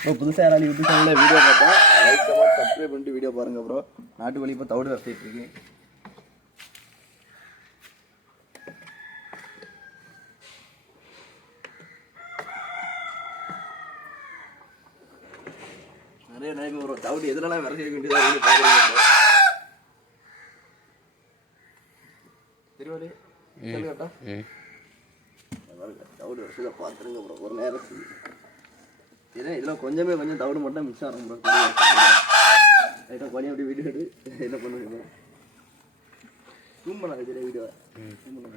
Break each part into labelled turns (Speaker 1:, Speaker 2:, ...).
Speaker 1: இப்போ புதுசாக யாராவது யூடியூப் சேனலில் வீடியோ பார்த்தா லைக் கமெண்ட் சப்ஸ்கிரைப் பண்ணிட்டு வீடியோ பாருங்க ப்ரோ. நாட்டு வழி இப்போ தவிடு வரைச்சிட்டு இருக்கேன் நிறைய நிறைய ப்ரோ தவிடு எதுலலாம் விரைச்சி வேண்டியதாக இருந்து பார்க்குறீங்க திருவாரூர் கேட்டா? தவிடு வருஷத்தில் பார்த்துருங்க ப்ரோ. ஒரு நேரம் இதே இதில் கொஞ்சமே கொஞ்சம் தவிடு மட்டும் மிக்ஸ் ஆகும் ப்ரோ லைட்டாக கொஞ்சம் அப்படி வீடியோ எடு என்ன பண்ணுவீங்க? ஜூம் பண்ண வச்சுருக்க வீடியோ ஜூம் பண்ண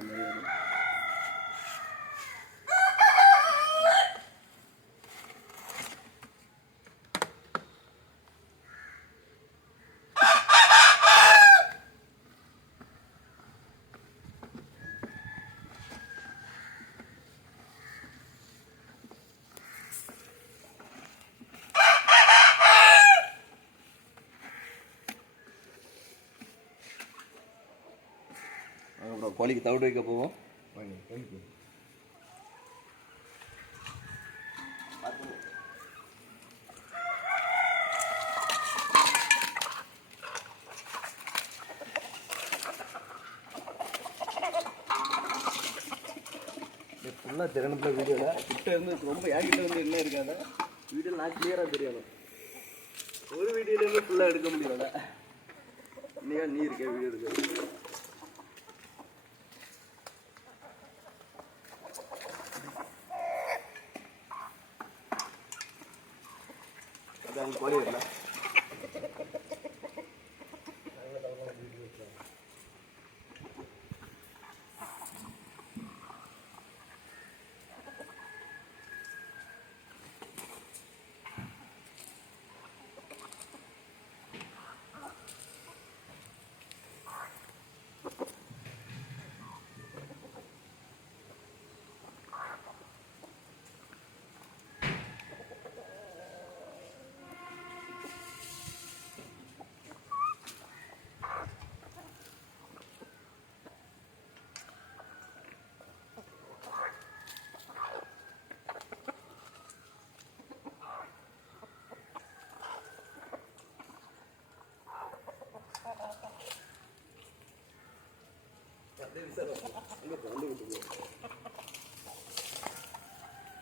Speaker 1: ப்ரோ கோழிக்கு தவிடு வைக்க போவோம். ஃபுல்லாக திறனப்புல வீடியோவில் கிட்ட இருந்து ரொம்ப என்கிட்ட வந்து என்ன இருக்காத? வீடியோ நான் கிளியராக தெரியணும் ஒரு வீடியோலேருந்து ஃபுல்லாக எடுக்க முடியல. இன்னையா நீ இருக்க வீடியோ எடுக்க அது அங்கே கோழி வரல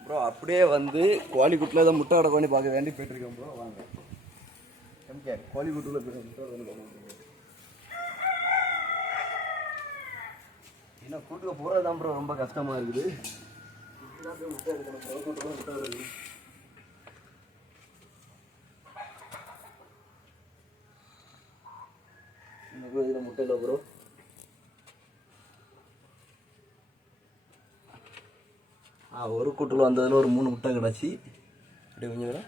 Speaker 1: ப்ரோ அப்படியே வந்து கோழிக்குட்டில் தான் முட்டை அடக்கணி பார்க்க வேண்டி போயிட்டுருக்கேன் ப்ரோ வாங்க. எம்கேஆர் கோழிக்குட்டில் போய் முட்டை அடக்கணி பார்க்க ஏன்னா கூட்டுக்கு போகிறது தான் ப்ரோ ரொம்ப கஷ்டமாக இருக்குது. முட்டை எடுக்கணும் ப்ரோ முட்டை எடுக்கணும் இந்த இதில் முட்டை இல்லை ப்ரோ ஒரு கூட்டில் வந்ததில் ஒரு மூணு முட்டை கிடச்சி. அப்படியே கொஞ்சம்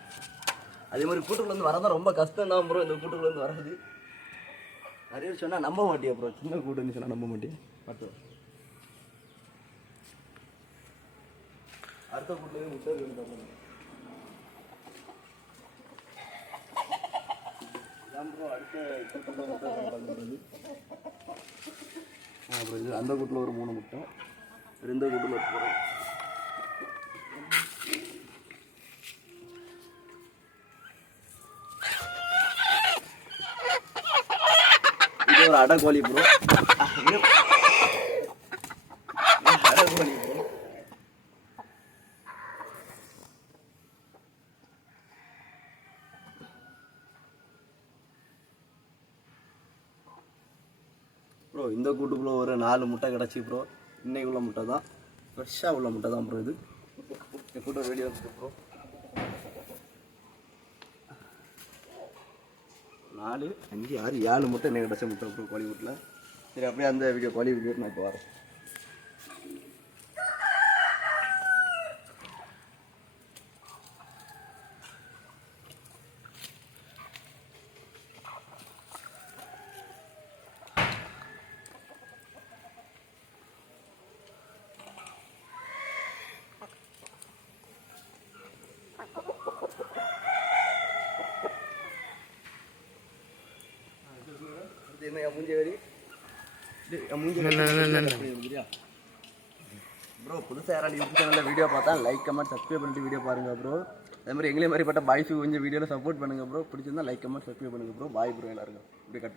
Speaker 1: அதே மாதிரி கூட்டுக்குள்ள வரதான் ரொம்ப கஷ்டம் தான் ப்ரோ இந்த கூட்டுக்குள்ள வந்து வர்றது. நிறைய சொன்னால் நம்ப மாட்டியா ப்ரோ சின்ன கூட்டுன்னு சொன்னால் நம்ப மாட்டியா? மட்டும் அடுத்த கூட்டிலே. முட்டை இருக்கு அடுத்த அப்புறம் இது. அந்த கூட்டில் ஒரு மூணு முட்டை ரெண்டு கூட்டில் ஒரு ஒரு அடக்கோழி ப்ரோ அடக்கோழி ப்ரோ ப்ரோ இந்த கூட்டுக்குள்ள ஒரு நாலு முட்டை கிடச்சி ப்ரோ இன்னைக்கு உள்ள முட்டை தான். ஃப்ரெஷ்ஷாக உள்ள முட்டை தான் ப்ரோ இது. இந்த கூட்டம் வெளியே வந்துட்டு ப்ரோ நாலு. அஞ்சு ஆறு ஏழு முட்டை எனக்கு கிடச்ச முட்டை அப்புறம் கோழிவுட்டில் சரி அப்படியே அந்த வீடியோ கோலிவுட் வீடியோ நான் இப்போ வரேன். இது என்ன என் மூஞ்சி வரி என் மூஞ்சி ப்ரோ புதுசாக யாராவது யூடியூப் சேனலில் வீடியோ பார்த்தா லைக் கமெண்ட் சப்ஸ்கிரைப் பண்ணிட்டு வீடியோ பாருங்க ப்ரோ. அதே மாதிரி எங்களே மாதிரிப்பட்ட பாய்ஸுக்கு கொஞ்சம் வீடியோவில் சப்போர்ட் பண்ணுங்க ப்ரோ. பிடிச்சிருந்தா லைக் கமெண்ட் சப்ஸ்கிரைப் பண்ணுங்க ப்ரோ. பாய் ப்ரோ எல்லாருக்கும். இப்படி கட்